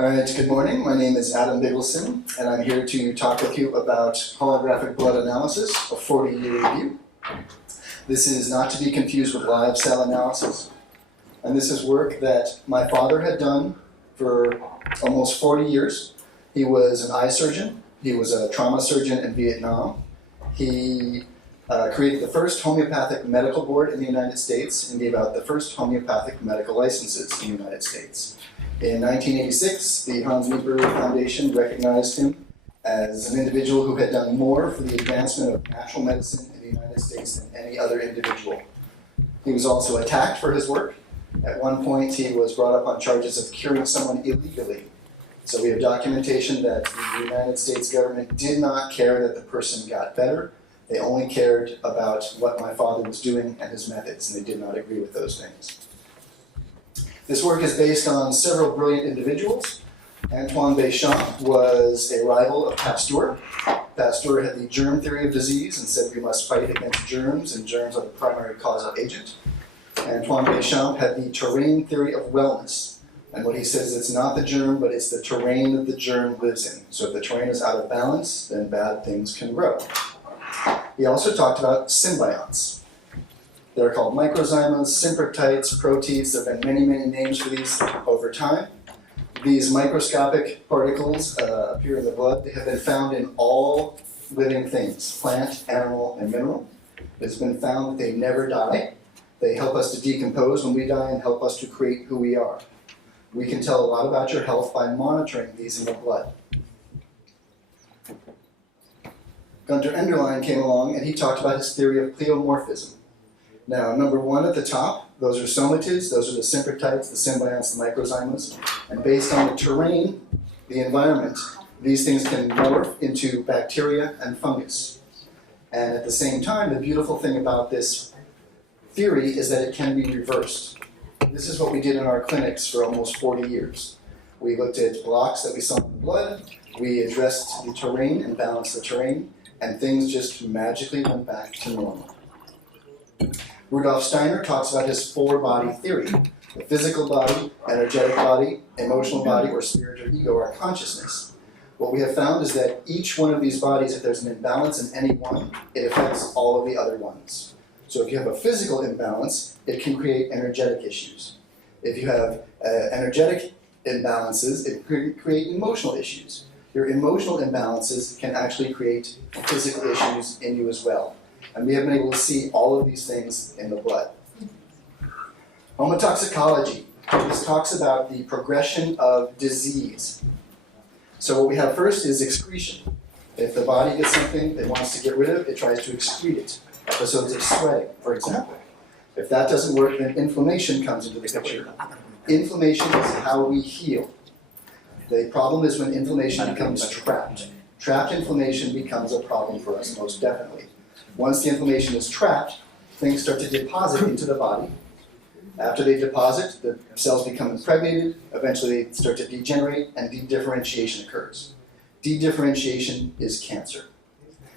All right, good morning. My name is Adam Bigelsen, and I'm here to talk with you about holographic blood analysis, a 40-year review. This is not to be confused with live cell analysis, and this is work that my father had done for almost 40 years. He was an eye surgeon. He was a trauma surgeon in Vietnam. He created the first homeopathic medical board in the United States and gave out the first homeopathic medical licenses in the United States. In 1986, the Hans Niebuhr Foundation recognized him as an individual who had done more for the advancement of natural medicine in the United States than any other individual. He was also attacked for his work. At one point, he was brought up on charges of curing someone illegally. So we have documentation that the United States government did not care that the person got better. They only cared about what my father was doing and his methods, and they did not agree with those things. This work is based on several brilliant individuals. Antoine Béchamp was a rival of Pasteur. Pasteur had the germ theory of disease and said we must fight against germs, and germs are the primary causal agent. Antoine Béchamp had the terrain theory of wellness. And what he says is it's not the germ, but it's the terrain that the germ lives in. So if the terrain is out of balance, then bad things can grow. He also talked about symbionts. They're called microzymas, symprectites, proteates. There have been many, many names for these over time. These microscopic particles appear in the blood. They have been found in all living things, plant, animal, and mineral. It's been found that they never die. They help us to decompose when we die and help us to create who we are. We can tell a lot about your health by monitoring these in the blood. Gunther Enderlein came along and he talked about his theory of pleomorphism. Now, number one at the top, those are somatids, those are the symprectites, the symbionts, the microzymas. And based on the terrain, the environment, these things can morph into bacteria and fungus. And at the same time, the beautiful thing about this theory is that it can be reversed. This is what we did in our clinics for almost 40 years. We looked at blocks that we saw in the blood, we addressed the terrain and balanced the terrain, and things just magically went back to normal. Rudolf Steiner talks about his four-body theory. The physical body, energetic body, emotional body, or spirit or ego are consciousness. What we have found is that each one of these bodies, if there's an imbalance in any one, it affects all of the other ones. So if you have a physical imbalance, it can create energetic issues. If you have energetic imbalances, it can create emotional issues. Your emotional imbalances can actually create physical issues in you as well. And we have been able to see all of these things in the blood. Homotoxicology. This talks about the progression of disease. So what we have first is excretion. If the body gets something it wants to get rid of, it tries to excrete it. Episodes of sweating, for example. If that doesn't work, then inflammation comes into the picture. Inflammation is how we heal. The problem is when inflammation becomes trapped. Trapped inflammation becomes a problem for us, most definitely. Once the inflammation is trapped, things start to deposit into the body. After they deposit, the cells become impregnated, eventually they start to degenerate, and dedifferentiation occurs. Dedifferentiation is cancer.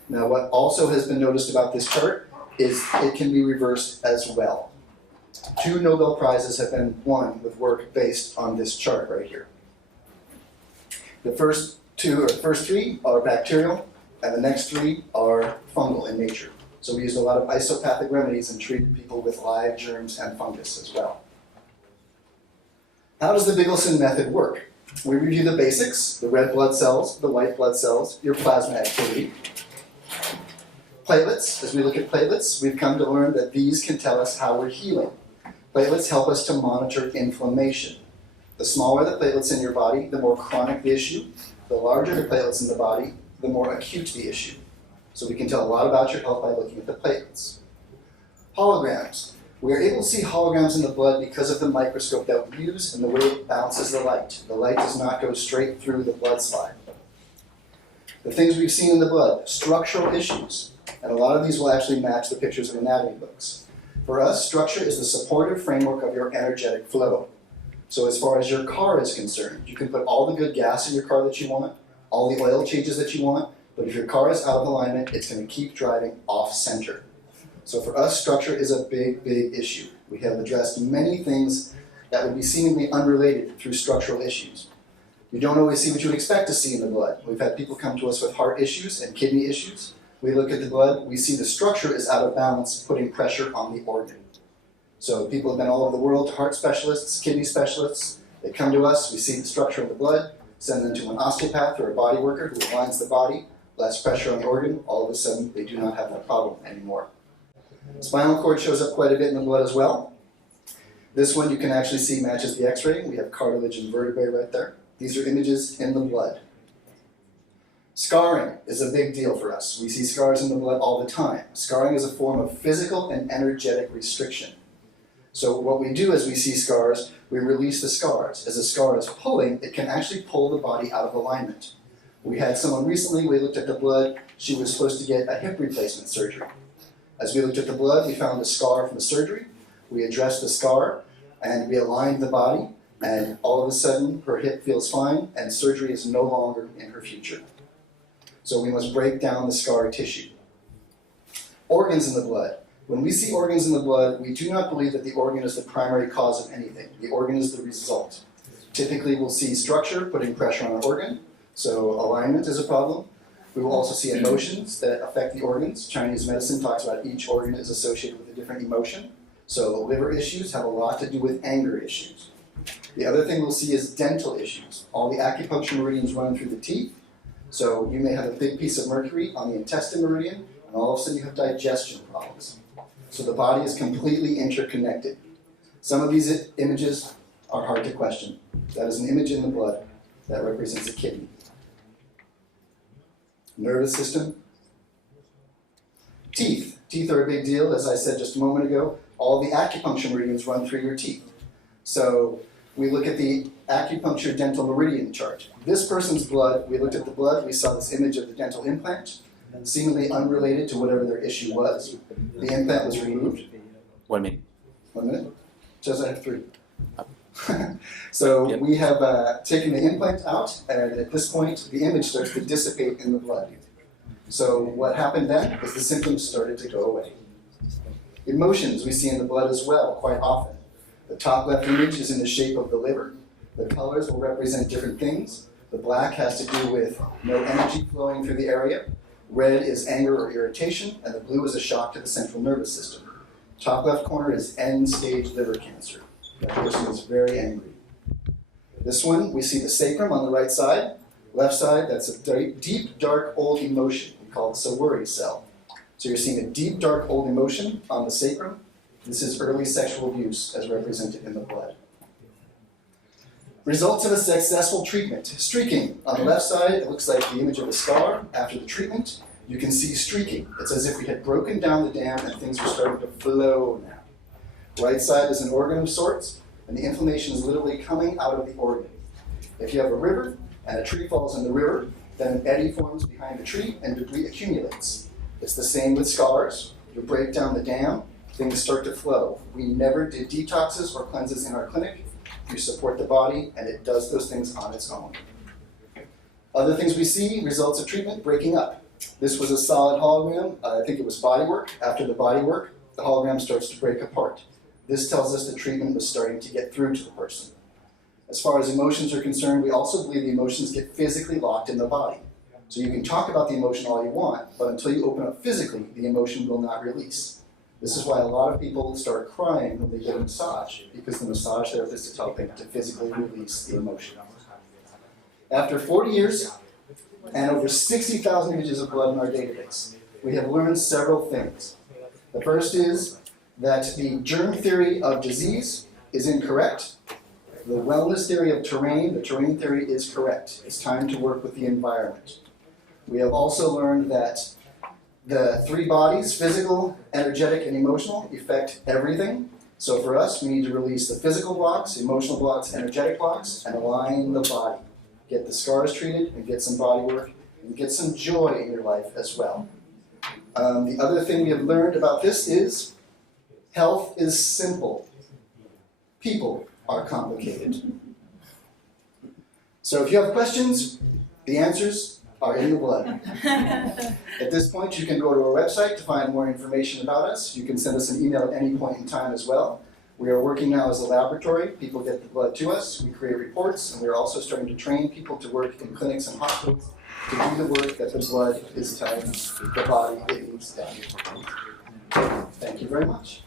Now, what also has been noticed about this chart is it can be reversed as well. 2 Nobel Prizes have been won with work based on this chart right here. The first 3 are bacterial, and the next 3 are fungal in nature. So we used a lot of isopathic remedies and treated people with live germs and fungus as well. How does the Bigelsen method work? We review the basics, the red blood cells, the white blood cells, your plasma activity. Platelets, as we look at platelets, we've come to learn that these can tell us how we're healing. Platelets help us to monitor inflammation. The smaller the platelets in your body, the more chronic the issue. The larger the platelets in the body, the more acute the issue. So we can tell a lot about your health by looking at the platelets. Holograms. We are able to see holograms in the blood because of the microscope that we use and the way it bounces the light. The light does not go straight through the blood slide. The things we've seen in the blood, structural issues. And a lot of these will actually match the pictures of anatomy books. For us, structure is the supportive framework of your energetic flow. So as far as your car is concerned, you can put all the good gas in your car that you want, all the oil changes that you want, but if your car is out of alignment, it's going to keep driving off-center. So for us, structure is a big, big issue. We have addressed many things that would be seemingly unrelated through structural issues. You don't always see what you would expect to see in the blood. We've had people come to us with heart issues and kidney issues. We look at the blood, we see the structure is out of balance, putting pressure on the organ. So people have been all over the world to heart specialists, kidney specialists. They come to us, we see the structure of the blood, send them to an osteopath or a body worker who aligns the body, less pressure on the organ. All of a sudden, they do not have that problem anymore. Spinal cord shows up quite a bit in the blood as well. This one you can actually see matches the x-ray. We have cartilage and vertebrae right there. These are images in the blood. Scarring is a big deal for us. We see scars in the blood all the time. Scarring is a form of physical and energetic restriction. So what we do as we see scars, we release the scars. As a scar is pulling, it can actually pull the body out of alignment. We had someone recently, we looked at the blood, she was supposed to get a hip replacement surgery. As we looked at the blood, we found a scar from the surgery. We addressed the scar, and we aligned the body, and all of a sudden, her hip feels fine, and surgery is no longer in her future. So we must break down the scar tissue. Organs in the blood. When we see organs in the blood, we do not believe that the organ is the primary cause of anything. The organ is the result. Typically, we'll see structure putting pressure on an organ, so alignment is a problem. We will also see emotions that affect the organs. Chinese medicine talks about each organ is associated with a different emotion. So liver issues have a lot to do with anger issues. The other thing we'll see is dental issues. All the acupuncture meridians run through the teeth. So you may have a big piece of mercury on the intestine meridian, and all of a sudden you have digestion problems. So the body is completely interconnected. Some of these images are hard to question. That is an image in the blood that represents a kidney. Nervous system. Teeth. Teeth are a big deal. As I said just a moment ago, all the acupuncture meridians run through your teeth. So we look at the acupuncture dental meridian chart. This person's blood, we looked at the blood, we saw this image of the dental implant, seemingly unrelated to whatever their issue was. The implant was removed. 1 minute. 1 minute? Says I have 3. So Yep. we have taken the implant out, and at this point, the image starts to dissipate in the blood. So what happened then is the symptoms started to go away. Emotions we see in the blood as well, quite often. The top left image is in the shape of the liver. The colors will represent different things. The black has to do with no energy flowing through the area. Red is anger or irritation, and the blue is a shock to the central nervous system. Top left corner is end-stage liver cancer. That person is very angry. This one, we see the sacrum on the right side. Left side, that's a deep, dark, old emotion. We call this a worry cell. So you're seeing a deep, dark, old emotion on the sacrum. This is early sexual abuse as represented in the blood. Results of a successful treatment. Streaking. On the left side, it looks like the image of a scar. After the treatment, you can see streaking. It's as if we had broken down the dam and things were starting to flow now. Right side is an organ of sorts, and the inflammation is literally coming out of the organ. If you have a river and a tree falls in the river, then an eddy forms behind the tree and debris accumulates. It's the same with scars. You break down the dam, things start to flow. We never did detoxes or cleanses in our clinic. You support the body, and it does those things on its own. Other things we see, results of treatment, breaking up. This was a solid hologram. I think it was body work. After the body work, the hologram starts to break apart. This tells us the treatment was starting to get through to the person. As far as emotions are concerned, we also believe the emotions get physically locked in the body. So you can talk about the emotion all you want, but until you open up physically, the emotion will not release. This is why a lot of people start crying when they get a massage, because the massage therapist is helping to physically release the emotion. After 40 years and over 60,000 images of blood in our database, we have learned several things. The first is that the germ theory of disease is incorrect. The wellness theory of terrain, the terrain theory is correct. It's time to work with the environment. We have also learned that the 3 bodies, physical, energetic, and emotional, affect everything. So for us, we need to release the physical blocks, emotional blocks, energetic blocks, and align the body. Get the scars treated, and get some body work, and get some joy in your life as well. The other thing we have learned about this is health is simple. People are complicated. So if you have questions, the answers are in the blood. At this point, you can go to our website to find more information about us. You can send us an email at any point in time as well. We are working now as a laboratory. People get the blood to us, we create reports, and we're also starting to train people to work in clinics and hospitals to do the work that the blood is telling the body it needs done. Thank you very much.